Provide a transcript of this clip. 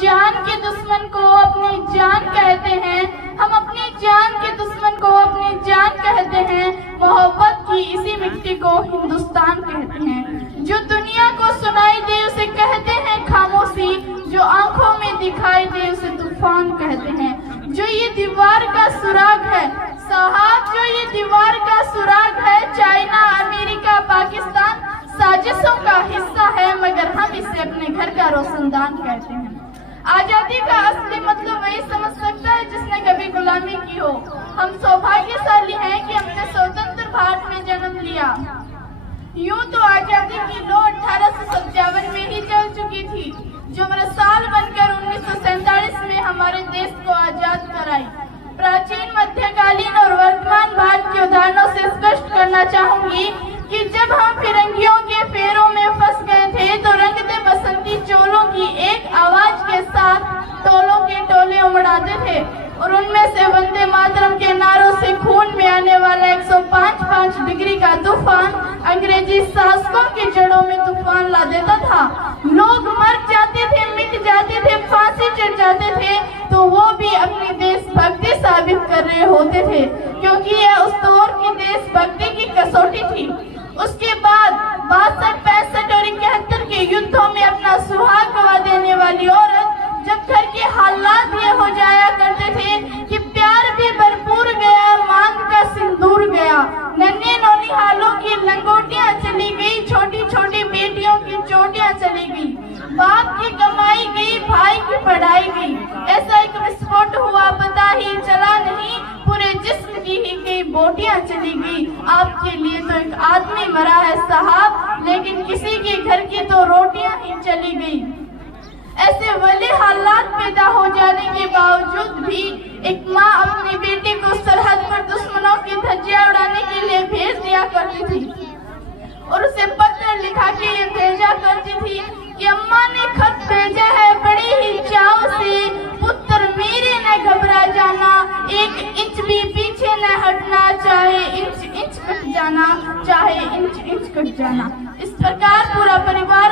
जान के दुश्मन को अपनी जान कहते हैं, हम अपनी जान के दुश्मन को अपनी जान कहते हैं। मोहब्बत की इसी मिट्टी को हिंदुस्तान कहते हैं। जो दुनिया को सुनाई दे उसे कहते हैं खामोशी, जो आंखों में दिखाई दे उसे तूफान कहते हैं। जो ये दीवार का सुराग है साहब, जो ये दीवार का सुराग है, चाइना अमेरिका पाकिस्तान साजिशों का हिस्सा है, मगर हम इसे अपने घर का रोशनदान कहते हैं। आजादी का असली मतलब वही समझ सकता है जिसने कभी गुलामी की हो। हम सौभाग्यशाली हैं कि हमने स्वतंत्र भारत में जन्म लिया। यूं तो आजादी की लौ 1857 में ही चल चुकी थी, जो मिसाल बनकर 1947 में हमारे देश को आजाद कराई। प्राचीन, मध्यकालीन और वर्तमान भारत के उदाहरणों से स्पष्ट करना चाहूंगी कि जब हम फिरंगियों के फेरों में फंस गए थे तो रंगते बसंती चोलों की एक आवाज के साथ टोलों के टोले उमड़ाते थे और उनमें से वंदे मातरम के नारों से खून में आने वाला 105 डिग्री का तूफान अंग्रेजी शासकों की जड़ों में तूफान ला देता था। लोग मर जाते थे, मिट जाते थे, फांसी चढ़ जाते थे, तो वो भी अपनी देशभक्ति साबित कर रहे होते थे, क्योंकि यह उस दौर की देशभक्ति की कसौटी थी। उसके बाद 62, 65 और 71 के युद्धों में अपना सुहाग गवा देने वाली औरत जब घर के हालात ये हो जाया करते थे कि प्यार भी भरपूर गया, मांग का सिंदूर गया, नन्हे नौनिहालों की लंगोटियां चली गई, छोटी छोटी बेटियों की चोटियां चली गई, बाप की कमाई गई, भाई की पढ़ाई गई। ऐसा एक विस्फोट हुआ, पता ही चला नहीं, पूरे जिस्म की ही कई बोटियां चली गई। आपके लिए तो एक आदमी मरा है साहब, लेकिन किसी के घर की तो रोटियां ही चली गई। ऐसे वाले हालात पैदा हो जाने के बावजूद भी एक माँ अपनी बेटी को सरहद पर दुश्मनों की धज्जियां उड़ाने के लिए भेज दिया करती थी और उसे पत्र लिखा के ये भेजा करती थी कि अम्मा ने खत भेजा है बड़ी ही चाव से, पुत्र मेरे न घबरा जाना, 1 इंच भी पीछे न हटना, चाहे इंच इंच कट जाना, चाहे इंच इंच कट जाना। इस प्रकार पूरा परिवार